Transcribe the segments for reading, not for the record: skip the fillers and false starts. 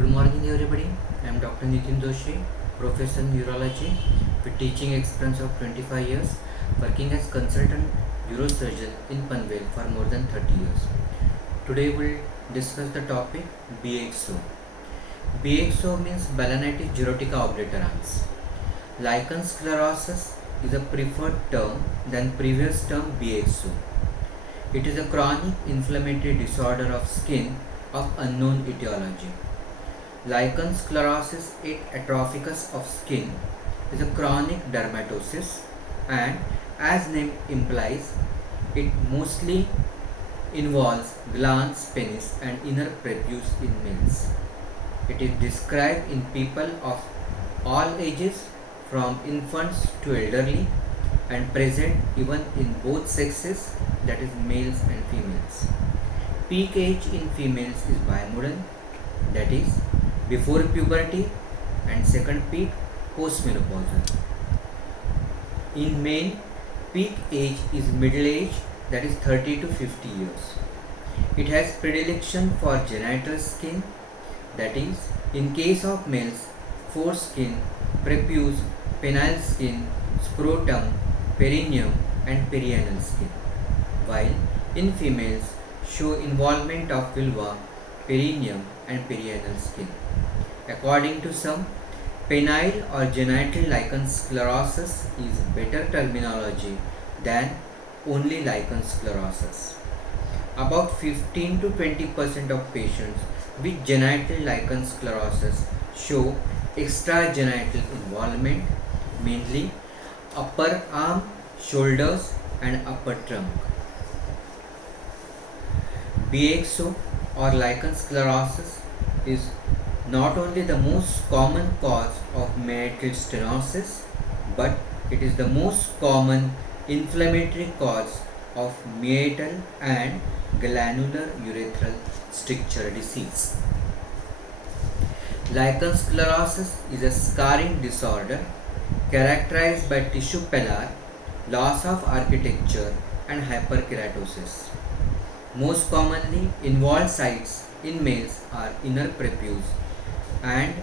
Good morning, everybody. I am Dr. Nitin Doshi, Professor Neurology, with teaching experience of 25 years, working as consultant neurosurgeon in Panvel for more than 30 years. Today we'll discuss the topic BXO. BXO means balanitis xerotica obliterans. Lichen sclerosus is a preferred term than previous term BXO. It is a chronic inflammatory disorder of skin of unknown etiology. Lichen sclerosus atrophicus of skin is a chronic dermatosis, and as name implies, it mostly involves glans penis and inner prepuce in males. It is described in people of all ages from infants to elderly and present even in both sexes, that is males and females. Peak age in females is bimodal, that is before puberty, and second peak postmenopausal. In men, peak age is middle age, that is 30 to 50 years. It has predilection for genital skin, that is in case of males, foreskin, prepuce, penile skin, scrotum, perineum and perianal skin, while in females show involvement of vulva, perineum and perianal skin. According to some, penile or genital lichen sclerosus is better terminology than only lichen sclerosus. About 15 to 20% of patients with genital lichen sclerosus show extragenital involvement, mainly upper arm, shoulders and upper trunk. BXO or lichen sclerosus is not only the most common cause of meatal stenosis, but it is the most common inflammatory cause of meatal and glandular urethral stricture disease. Lichen sclerosus is a scarring disorder characterized by tissue pallor, loss of architecture and hyperkeratosis. Most commonly involved sites in males are inner prepuce and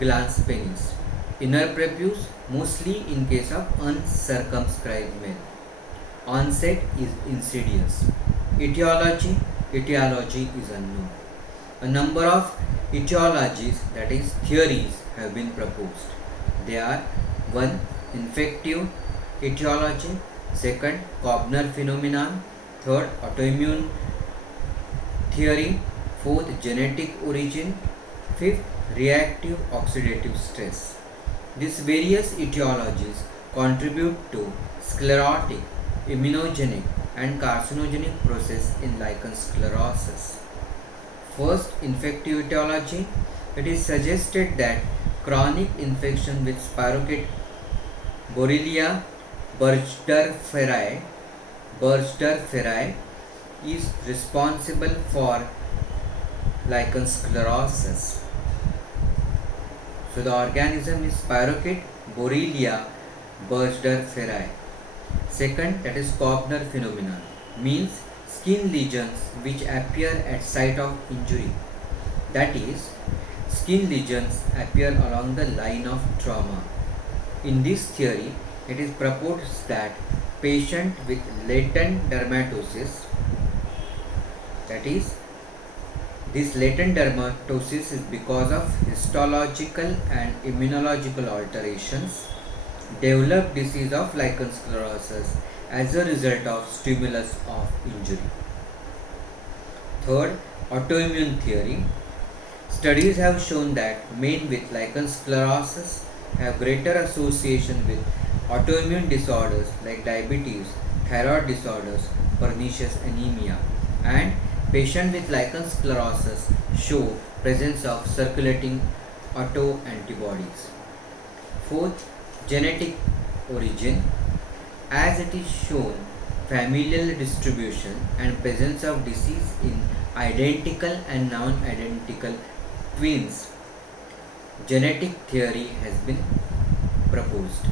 glans penis. Inner prepuce mostly in case of uncircumscribed male. Onset is insidious. Etiology is unknown. A number of etiologies, that is theories, have been proposed. They are 1. Infective etiology, 2. Koebner phenomenon, 3. Autoimmune theory, 4. Genetic origin, 5th. Reactive oxidative stress. These various etiologies contribute to sclerotic, immunogenic and carcinogenic process in lichen sclerosus. First, infective etiology. It is suggested that chronic infection with spirochete Borrelia burgdorferi is responsible for lichen sclerosus. So the organism is spirochete Borrelia burgdorferi. Second, that is Koebner phenomenon, means skin lesions which appear at site of injury. That is, skin lesions appear along the line of trauma. In this theory, it is proposed that patient with latent dermatosis, that is, this latent dermatosis is because of histological and immunological alterations, develop disease of lichen sclerosus as a result of stimulus of injury. Third, autoimmune theory. Studies have shown that men with lichen sclerosus have greater association with autoimmune disorders like diabetes, thyroid disorders, pernicious anemia, and patients with lichen sclerosus show presence of circulating autoantibodies. Fourth, genetic origin. As it is shown, familial distribution and presence of disease in identical and non-identical twins. Genetic theory has been proposed.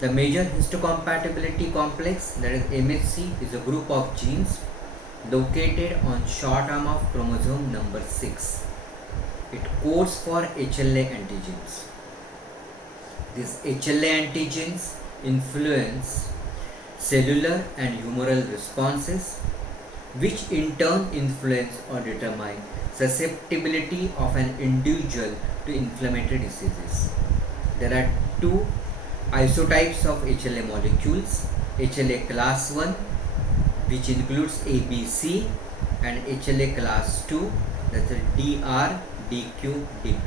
The major histocompatibility complex, that is MHC, is a group of genes located on short arm of chromosome number 6. It codes for HLA antigens. These HLA antigens influence cellular and humoral responses, which in turn influence or determine susceptibility of an individual to inflammatory diseases. There are two isotypes of HLA molecules: HLA class 1, which includes ABC, and HLA class 2, that's DR, DQ, DP.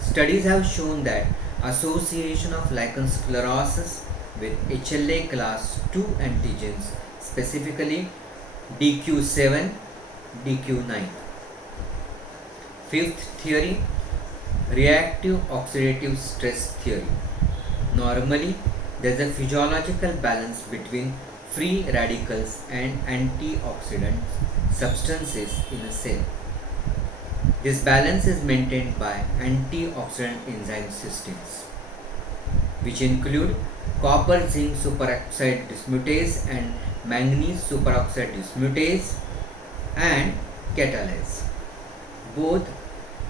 Studies have shown that association of lichen sclerosus with HLA class 2 antigens, specifically DQ7, DQ9. Fifth theory, reactive oxidative stress theory. Normally, there is a physiological balance between free radicals and antioxidant substances in a cell. This balance is maintained by antioxidant enzyme systems, which include copper zinc superoxide dismutase and manganese superoxide dismutase and catalase. Both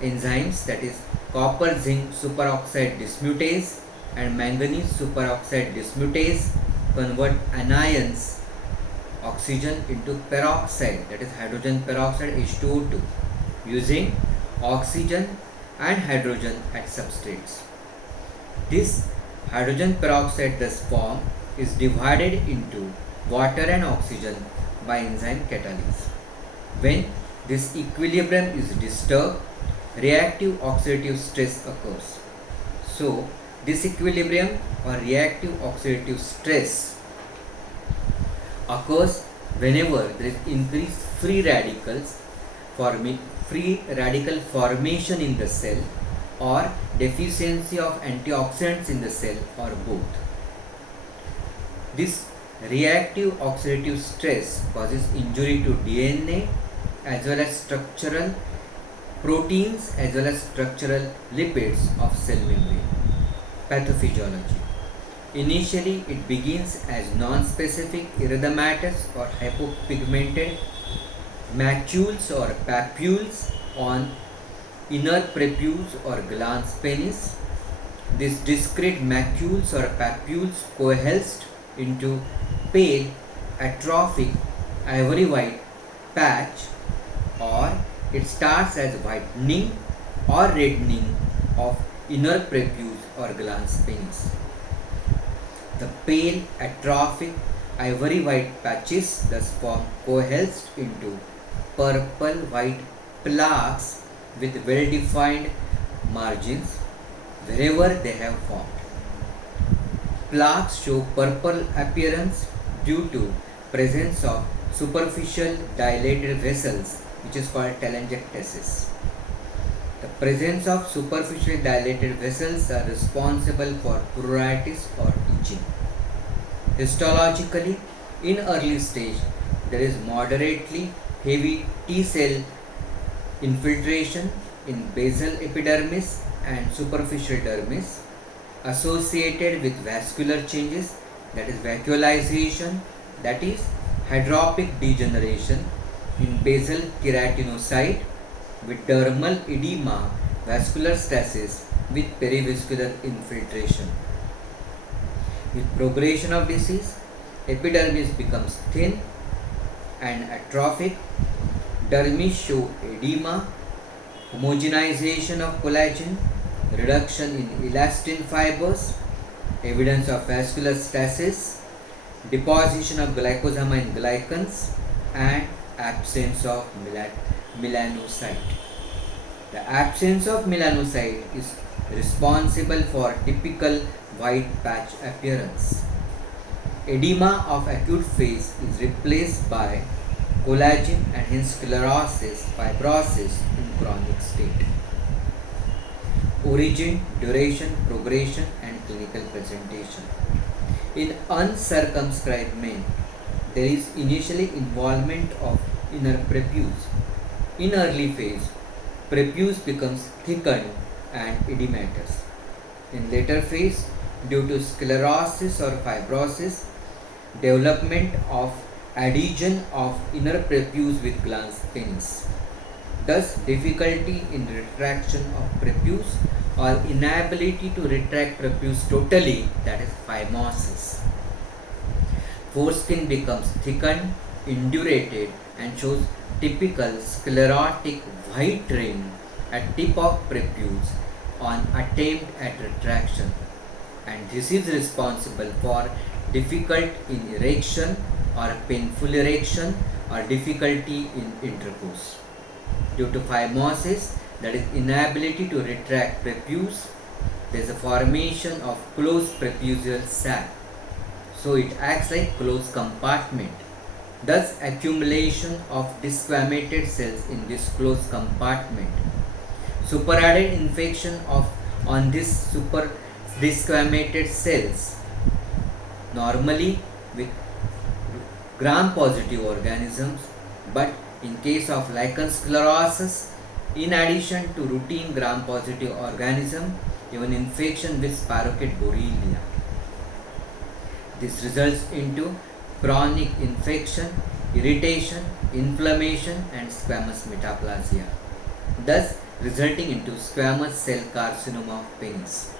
enzymes, that is copper zinc superoxide dismutase and manganese superoxide dismutase, convert anions oxygen into peroxide, that is hydrogen peroxide H2O2, using oxygen and hydrogen at substrates. This hydrogen peroxide thus formed is divided into water and oxygen by enzyme catalase. When this equilibrium is disturbed, reactive oxidative stress occurs. So, this equilibrium or reactive oxidative stress occurs whenever there is increased free radical formation in the cell, or deficiency of antioxidants in the cell, or both. This reactive oxidative stress causes injury to DNA as well as structural proteins as well as structural lipids of cell membrane. Pathophysiology. Initially, it begins as non-specific erythematous or hypopigmented macules or papules on inner prepuce or glans penis. These discrete macules or papules coalesced into pale, atrophic, ivory white patch, or it starts as whitening or reddening of inner prepuce or glans penis. The pale, atrophic, ivory white patches thus form coalesced into purple white plaques with well-defined margins wherever they have formed. Plaques show purple appearance due to presence of superficial dilated vessels, which is called telangiectasis. The presence of superficial dilated vessels are responsible for pruritus or itching. Histologically, in early stage, there is moderately heavy T cell infiltration in basal epidermis and superficial dermis, associated with vascular changes, that is vacuolization, that is hydropic degeneration in basal keratinocyte, with dermal edema, vascular stasis with perivascular infiltration. With progression of disease, epidermis becomes thin and atrophic, dermis show edema, homogenization of collagen, reduction in elastin fibers, evidence of vascular stasis, deposition of glycosamine glycans, and absence of melanocyte. The absence of melanocyte is responsible for typical white patch appearance. Edema of acute phase is replaced by collagen and hence sclerosis, fibrosis in chronic state. Origin, duration, progression and clinical presentation. In uncircumscribed men, there is initially involvement of inner prepuce. In early phase, prepuce becomes thickened and edematous. In later phase, due to sclerosis or fibrosis, development of adhesion of inner prepuce with glans penis. thus difficulty in retraction of prepuce or inability to retract prepuce totally, that is phimosis. Foreskin becomes thickened, indurated and shows typical sclerotic white ring at tip of prepuce on attempt at retraction, and this is responsible for difficult in erection or painful erection or difficulty in intercourse. Due to phimosis, that is inability to retract prepuce, there is a formation of closed preputial sac. So it acts like closed compartment. Thus accumulation of desquamated cells in this closed compartment. Superadded infection of on this super desquamated cells, normally with gram-positive organisms, but in case of lichen sclerosus, in addition to routine gram-positive organism, even infection with spirochete borrelia. This results into chronic infection, irritation, inflammation and squamous metaplasia, thus resulting into squamous cell carcinoma of penis.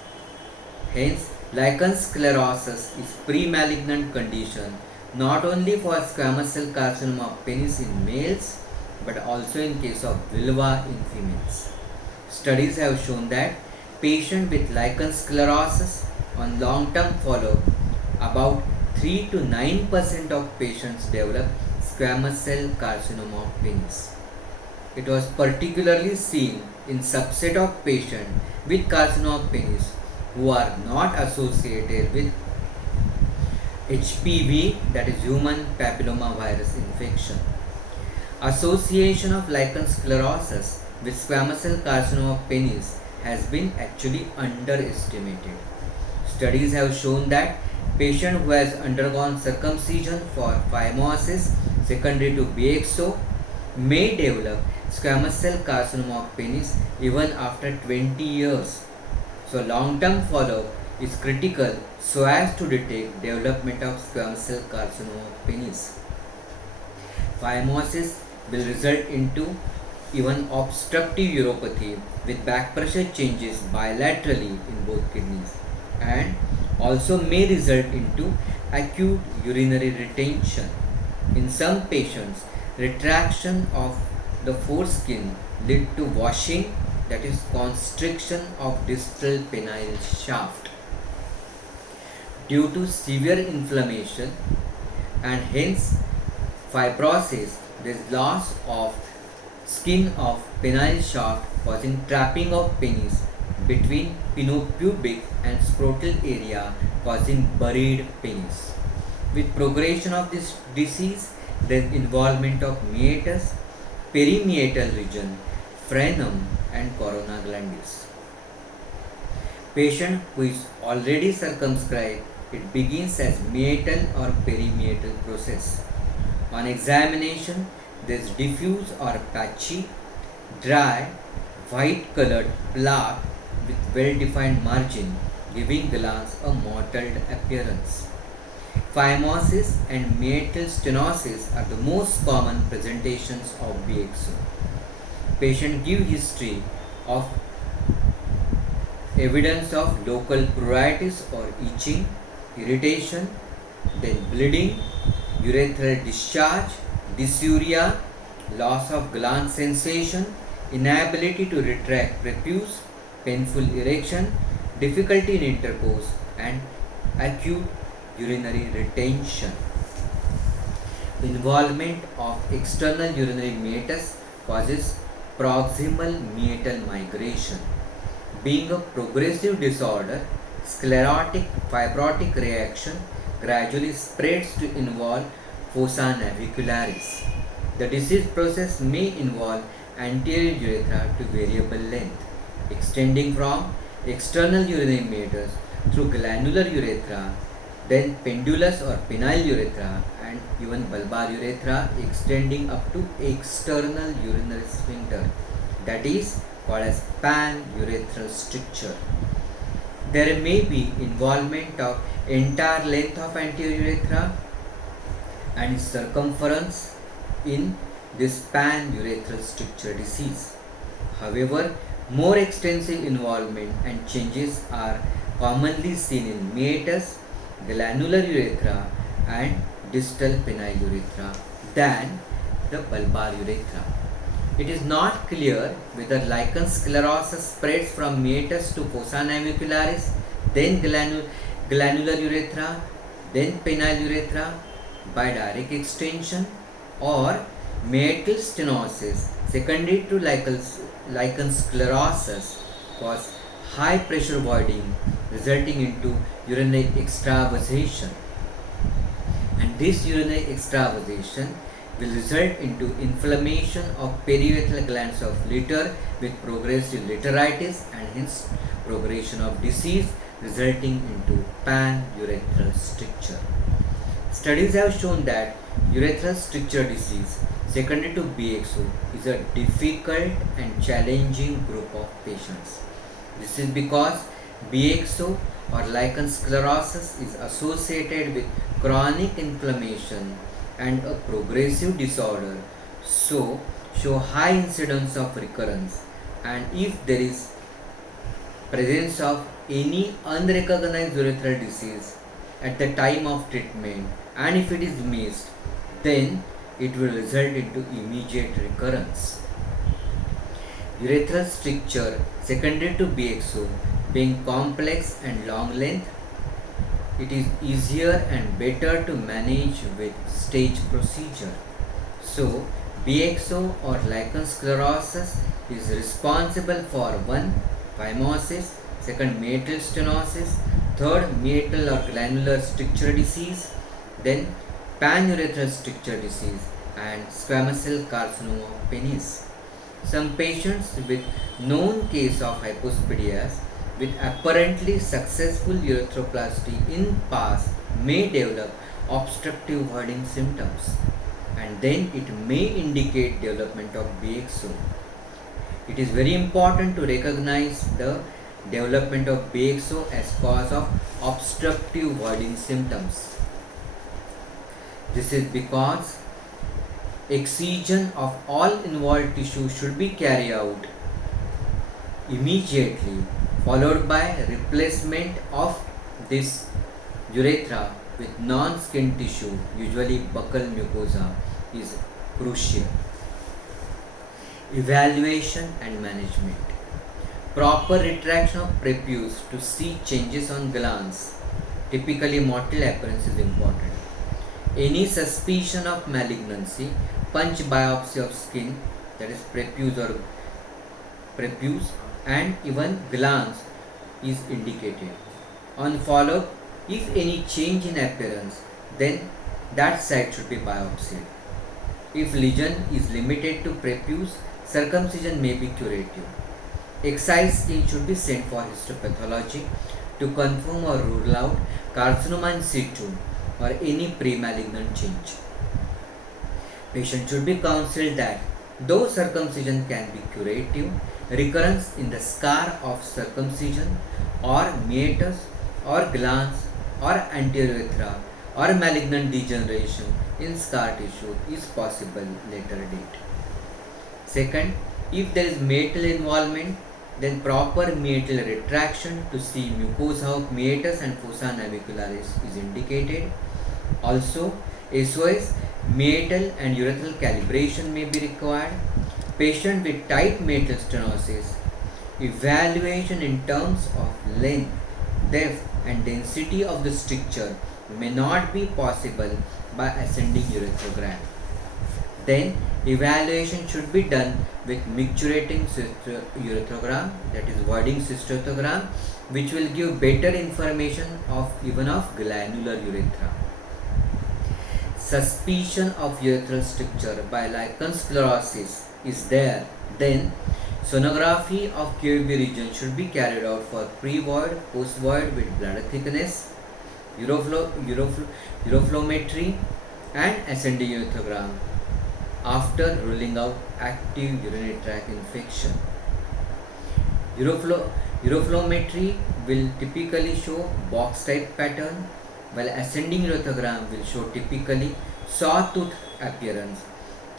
Hence, lichen sclerosus is pre-malignant condition not only for squamous cell carcinoma of penis in males but also in case of vulva in females. Studies have shown that patients with lichen sclerosus on long-term follow-up, about 3 to 9% of patients develop squamous cell carcinoma of penis. It was particularly seen in subset of patients with carcinoma of penis who are not associated with HPV, that is human papilloma virus infection. Association of lichen sclerosus with squamous cell carcinoma of penis has been actually underestimated. Studies have shown that patient who has undergone circumcision for phimosis secondary to BXO may develop squamous cell carcinoma of penis even after 20 years. So long-term follow-up is critical so as to detect development of squamous cell carcinoma of penis. Phimosis will result into even obstructive uropathy with back pressure changes bilaterally in both kidneys, and also may result into acute urinary retention. In some patients, retraction of the foreskin lead to washing, that is constriction of distal penile shaft. Due to severe inflammation and hence fibrosis, there is loss of skin of penile shaft causing trapping of penis between pinopubic and scrotal area causing buried penis. With progression of this disease, there is involvement of meatus, perimeatal region, frenum and corona glandis. Patient who is already circumscribed, it begins as meatal or perimeatal process. On examination, there is diffuse or patchy, dry, white colored plaque with well-defined margin, giving glands a mottled appearance. Phimosis and meatal stenosis are the most common presentations of BXO. Patient give history of evidence of local pruritus or itching, irritation, then bleeding, urethral discharge, dysuria, loss of gland sensation, inability to retract prepuce, painful erection, difficulty in intercourse and acute urinary retention. Involvement of external urinary meatus causes proximal meatal migration. Being a progressive disorder, sclerotic fibrotic reaction gradually spreads to involve fossa navicularis. The disease process may involve anterior urethra to variable length, extending from external urinary meatus through glandular urethra, then pendulous or penile urethra and even bulbar urethra extending up to external urinary sphincter, that is called as pan-urethral stricture. There may be involvement of entire length of anterior urethra and its circumference in this pan-urethral stricture disease. However, more extensive involvement and changes are commonly seen in meatus, granular urethra and distal penile urethra than the bulbar urethra. It is not clear whether lichen sclerosus spreads from meatus to fossa navicularis, then granular urethra, then penile urethra by direct extension, or meatal stenosis secondary to lichen sclerosus cause high pressure voiding resulting into urinary extravasation, and this urinary extravasation will result into inflammation of periurethral glands of litter with progressive literitis and hence progression of disease resulting into pan-urethral stricture. Studies have shown that urethral stricture disease secondary to BXO is a difficult and challenging group of patients. This is because BXO or lichen sclerosus is associated with chronic inflammation and a progressive disorder, so show high incidence of recurrence, and if there is presence of any unrecognized urethral disease at the time of treatment and if it is missed, then it will result into immediate recurrence. Urethral stricture secondary to BXO being complex and long length, it is easier and better to manage with stage procedure. So, BXO or lichen sclerosus is responsible for 1. Phimosis, 2. Meatal stenosis, 3. Meatal or granular stricture disease, then panurethral stricture disease and squamous cell carcinoma of penis. Some patients with known case of hypospadias with apparently successful urethroplasty in past may develop obstructive voiding symptoms, and then it may indicate development of BXO. It is very important to recognize the development of BXO as cause of obstructive voiding symptoms. This is because excision of all involved tissue should be carried out immediately, followed by replacement of this urethra with non-skin tissue, usually buccal mucosa, is crucial. Evaluation and management. Proper retraction of prepuce to see changes on glands, typically motile appearance, is important. Any suspicion of malignancy, punch biopsy of skin, that is prepuce and even glands is indicated. On follow-up, if any change in appearance, then that site should be biopsied. If lesion is limited to prepuce, circumcision may be curative. Excised skin should be sent for histopathology to confirm or rule out carcinoma in situ or any pre-malignant change. Patient should be counseled that though circumcision can be curative, recurrence in the scar of circumcision or meatus or glands or anterior urethra or malignant degeneration in scar tissue is possible later date. Second, if there is meatal involvement, then proper meatal retraction to see mucosa of meatus and fossa navicularis is indicated. Also, SOS, meatal and urethral calibration may be required. Patient with tight meatal stenosis, evaluation in terms of length, depth and density of the stricture may not be possible by ascending urethrogram. Then evaluation should be done with micturating urethrogram, that is voiding cystotogram, which will give better information of even of granular urethra. Suspicion of urethral stricture by lichen sclerosis is there, then sonography of QAB region should be carried out for pre-void, post-void with bladder thickness, uroflowmetry and ascending urethrogram after ruling out active urinary tract infection. Uroflowmetry will typically show box type pattern, while ascending urethrogram will show typically sawtooth appearance.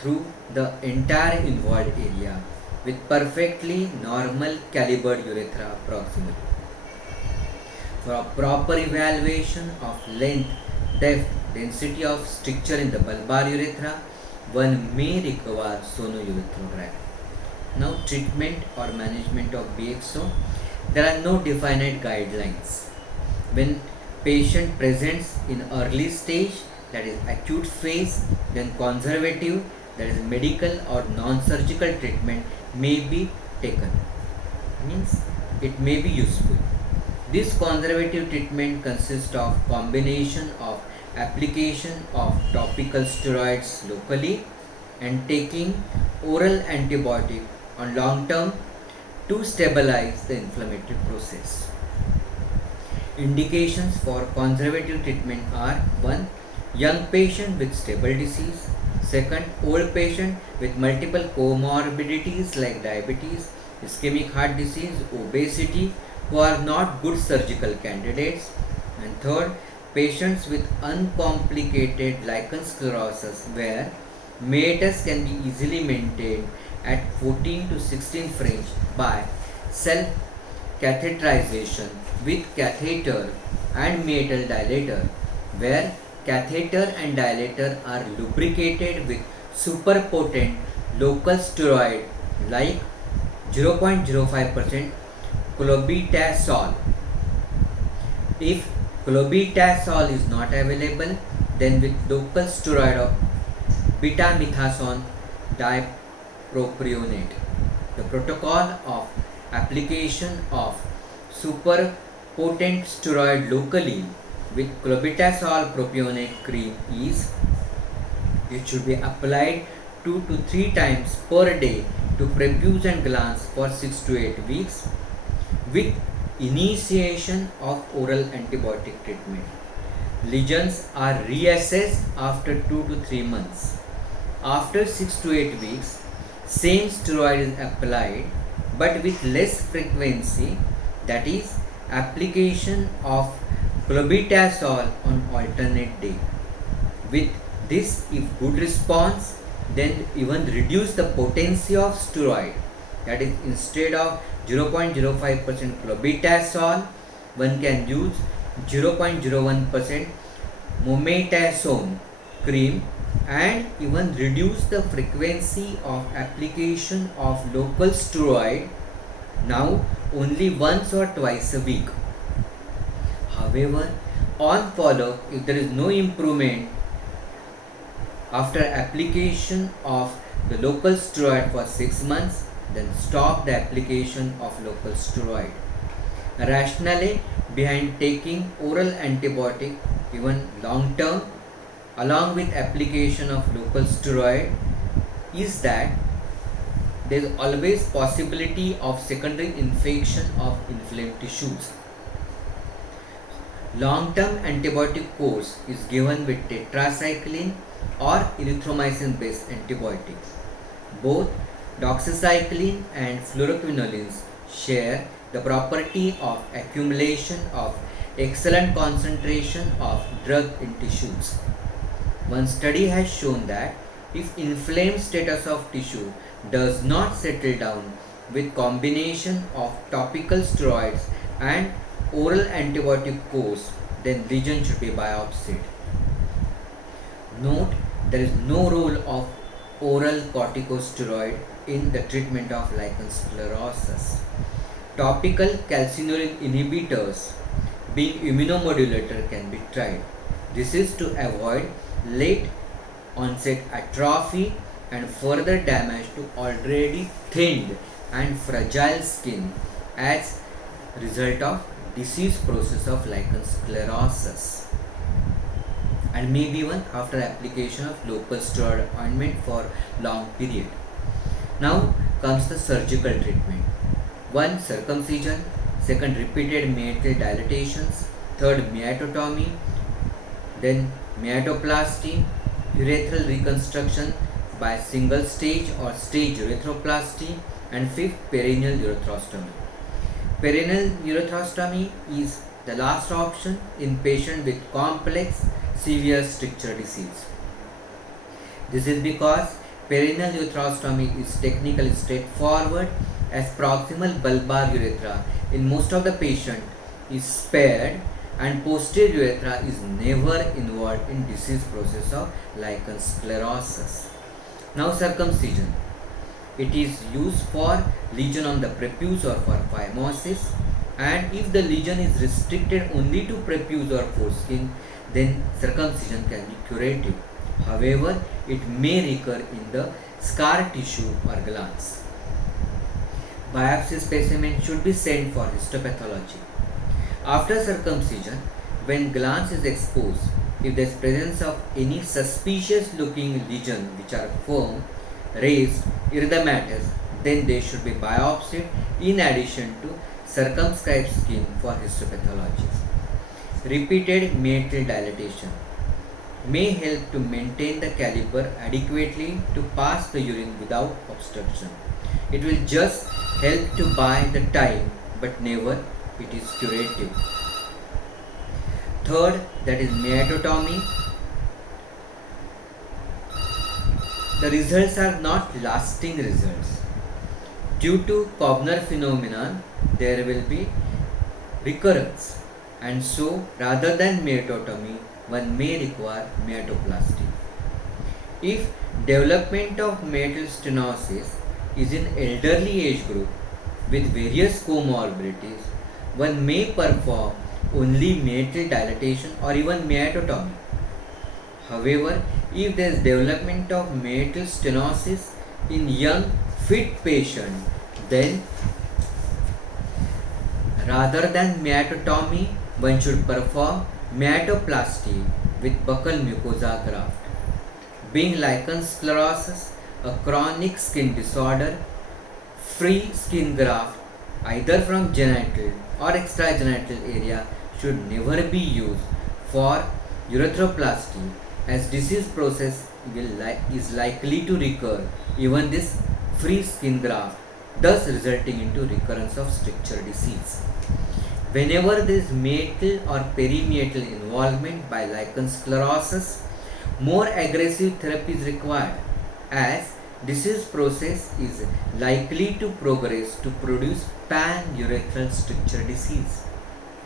through the entire involved area with perfectly normal calibered urethra proximally. For a proper evaluation of length, depth, density of stricture in the bulbar urethra, one may require sonourethrogram. Now, treatment or management of BXO. There are no definite guidelines. When patient presents in early stage, that is acute phase, then conservative, that is medical or non-surgical treatment may be taken. Means it may be useful. This conservative treatment consists of combination of application of topical steroids locally and taking oral antibiotic on long term to stabilize the inflammatory process. Indications for conservative treatment are: 1. Young patient with stable disease. 2. Old patient with multiple comorbidities like diabetes, ischemic heart disease, obesity, who are not good surgical candidates. And 3. Patients with uncomplicated lichen sclerosis where meatus can be easily maintained at 14 to 16 French by self catheterization with catheter and meatal dilator, where catheter and dilator are lubricated with superpotent local steroid like 0.05% clobetasol. If clobetasol is not available, then with local steroid of betamethasone dipropionate. The protocol of application of superpotent steroid locally with clobetasol propionate cream is: it should be applied 2 to 3 times per day to prepubescent glands for 6 to 8 weeks with initiation of oral antibiotic treatment. Lesions are reassessed after 2 to 3 months. After 6 to 8 weeks, same steroid is applied but with less frequency, that is application of clobetasol on alternate day. With this, if good response, then even reduce the potency of steroid, that is instead of 0.05% clobetasol, one can use 0.01% mometasone cream and even reduce the frequency of application of local steroid, now only once or twice a week. However, on follow-up, if there is no improvement after application of the local steroid for 6 months, then stop the application of local steroid. Rationale behind taking oral antibiotic even long term along with application of local steroid is that there is always possibility of secondary infection of inflamed tissues. Long-term antibiotic course is given with tetracycline or erythromycin based antibiotics. Both doxycycline and fluoroquinolines share the property of accumulation of excellent concentration of drug in tissues. One study has shown that if inflamed status of tissue does not settle down with combination of topical steroids and oral antibiotic course, then lesion should be biopsied. Note, there is no role of oral corticosteroid in the treatment of lichen sclerosis. Topical calcineurin inhibitors being immunomodulator can be tried. This is to avoid late onset atrophy and further damage to already thinned and fragile skin as result of disease process of lichen sclerosis, and maybe even after application of local steroid ointment for long period. Now comes the surgical treatment. 1. Circumcision. 2. Repeated meatal dilatations. 3. Meatotomy. Then meatoplasty, urethral reconstruction by single stage or stage urethroplasty, and 5th, perineal urethrostomy. Perineal urethrostomy is the last option in patients with complex severe stricture disease. This is because perineal ureterostomy is technically straightforward as proximal bulbar urethra in most of the patient is spared and posterior urethra is never involved in disease process of lichen sclerosus. Now circumcision. It is used for lesion on the prepuce or for phimosis, and if the lesion is restricted only to prepuce or foreskin, then circumcision can be curative. However, it may recur in the scar tissue or glands. Biopsy specimen should be sent for histopathology. After circumcision, when glans is exposed, if there is presence of any suspicious looking lesion which are firm, raised, erythematous, then they should be biopsied in addition to circumscribed skin for histopathology. Repeated meatal dilatation may help to maintain the caliper adequately to pass the urine without obstruction. It will just help to buy the time, but never it is curative. Third, that is meatotomy. The results are not lasting results. Due to Koebner phenomenon, there will be recurrence, and so rather than meatotomy, one may require meatoplasty. If development of meatal stenosis is in elderly age group with various comorbidities, one may perform only meatal dilatation or even meatotomy. However, if there is development of meatal stenosis in young fit patient, then rather than meatotomy, one should perform meatoplasty with buccal mucosa graft. Being lichen sclerosus a chronic skin disorder, free skin graft either from genital or extragenital area should never be used for urethroplasty, as disease process is likely to recur even this free skin graft, thus resulting into recurrence of stricture disease. Whenever there is meatal or perimeatal involvement by lichen sclerosus, more aggressive therapy is required, as disease process is likely to progress to produce pan-urethral stricture disease.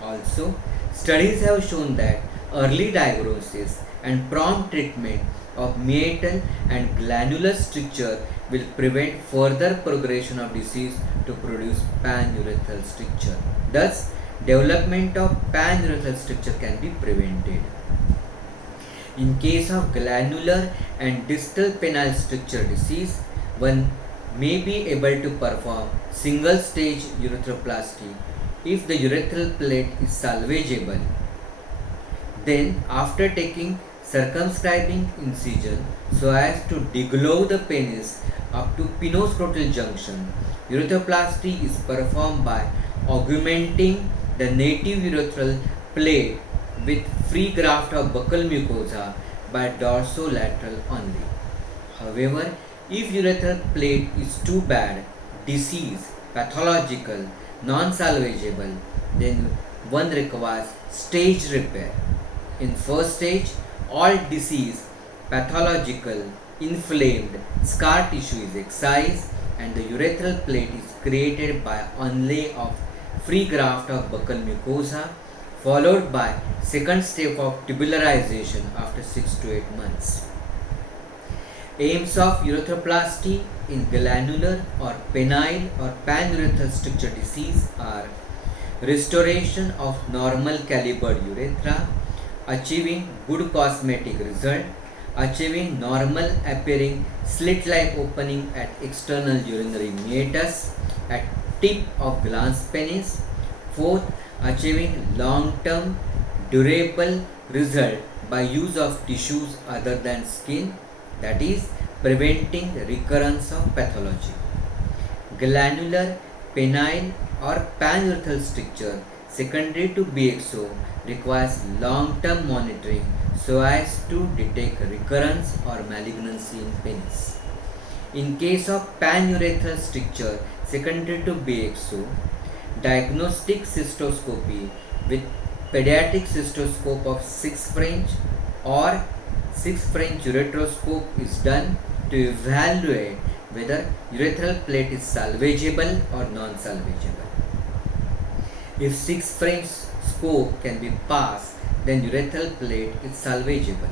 Also, studies have shown that early diagnosis and prompt treatment of meatal and glandular stricture will prevent further progression of disease to produce pan-urethral stricture. Thus, development of pan-urethral stricture can be prevented. In case of glandular and distal penile stricture disease, one may be able to perform single stage urethroplasty if the urethral plate is salvageable. Then, after taking circumscribing incision so as to deglove the penis up to pinoscrotal junction, urethroplasty is performed by augmenting the native urethral plate with free graft of buccal mucosa by dorsolateral only. However, if urethral plate is too bad, disease, pathological, non-salvageable, then one requires stage repair. In first stage, all disease, pathological, inflamed, scar tissue is excised and the urethral plate is created by onlay of free graft of buccal mucosa, followed by second step of tubularization after 6 to 8 months. Aims of urethroplasty in glandular or penile or panurethral stricture disease are restoration of normal calibered urethra, achieving good cosmetic result, achieving normal appearing slit-like opening at external urinary meatus at tip of glans penis. Fourth, achieving long-term durable result by use of tissues other than skin, that is preventing recurrence of pathology. Glandular, penile or panurethral stricture secondary to BXO requires long-term monitoring so as to detect recurrence or malignancy in penis. In case of panurethral stricture secondary to BXO, diagnostic cystoscopy with pediatric cystoscope of 6 French or 6 French ureteroscope is done to evaluate whether urethral plate is salvageable or non-salvageable. If 6 French scope can be passed, then urethral plate is salvageable.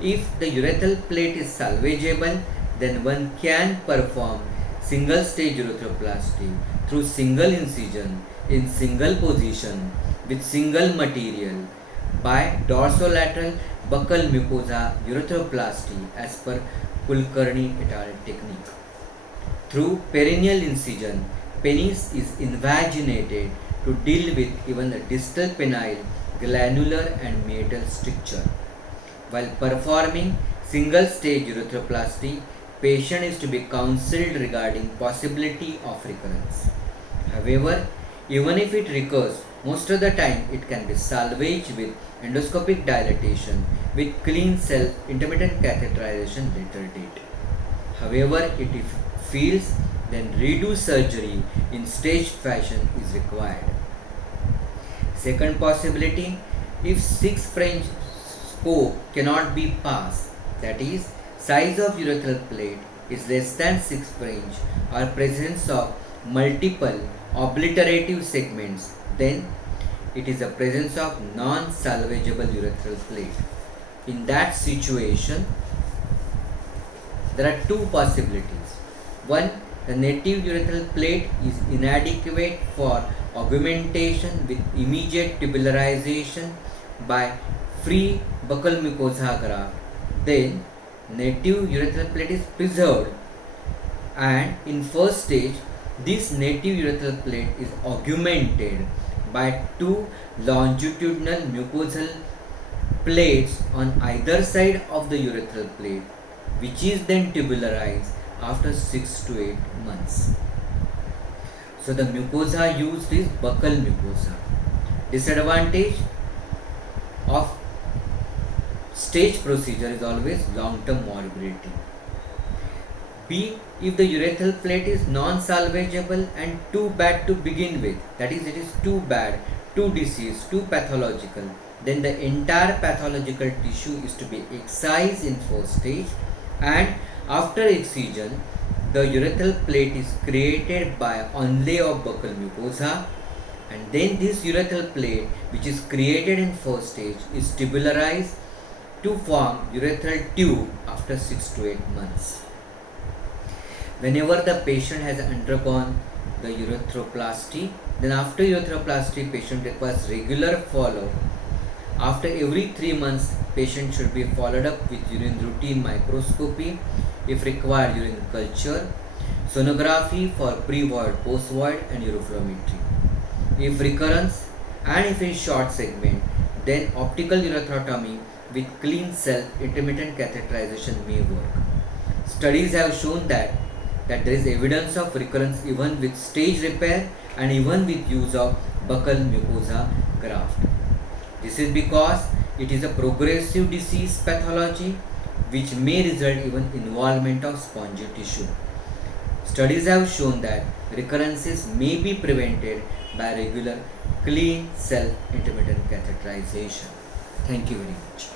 If the urethral plate is salvageable, then one can perform single stage urethroplasty through single incision in single position with single material by dorsolateral buccal mucosa urethroplasty as per Kulkarni et al. Technique. Through perineal incision, penis is invaginated to deal with even the distal penile, glandular and meatal stricture. While performing single stage urethroplasty, patient is to be counseled regarding possibility of recurrence. However, even if it recurs, most of the time it can be salvaged with endoscopic dilatation with clean self-intermittent catheterization later date. However, if it fails, then redo surgery in staged fashion is required. Second possibility, if 6 French scope cannot be passed, that is, size of urethral plate is less than 6 French or presence of multiple obliterative segments, then it is the presence of non-salvageable urethral plate. In that situation, there are two possibilities. One, the native urethral plate is inadequate for augmentation with immediate tubularization by free buccal mucosa graft. Then, native urethral plate is preserved, and in first stage, this native urethral plate is augmented by two longitudinal mucosal plates on either side of the urethral plate, which is then tubularized after 6 to 8 months. So the mucosa used is buccal mucosa. Disadvantage of stage procedure is always long-term morbidity. B, if the urethral plate is non-salvageable and too bad to begin with, that is, it is too bad, too diseased, too pathological, then the entire pathological tissue is to be excised in first stage, and after excision, the urethral plate is created by onlay of buccal mucosa, and then this urethral plate, which is created in first stage, is tubularized to form urethral tube after 6 to 8 months. Whenever the patient has undergone the urethroplasty, then after urethroplasty, patient requires regular follow. After every 3 months, patient should be followed up with urine routine microscopy, if required urine culture, sonography for pre-void, post-void and uroflowmetry. If recurrence and if it is short segment, then optical urethrotomy with clean self-intermittent catheterization may work. Studies have shown that there is evidence of recurrence even with stage repair and even with use of buccal mucosa graft. This is because it is a progressive disease pathology which may result even involvement of spongy tissue. Studies have shown that recurrences may be prevented by regular clean self-intermittent catheterization. Thank you very much.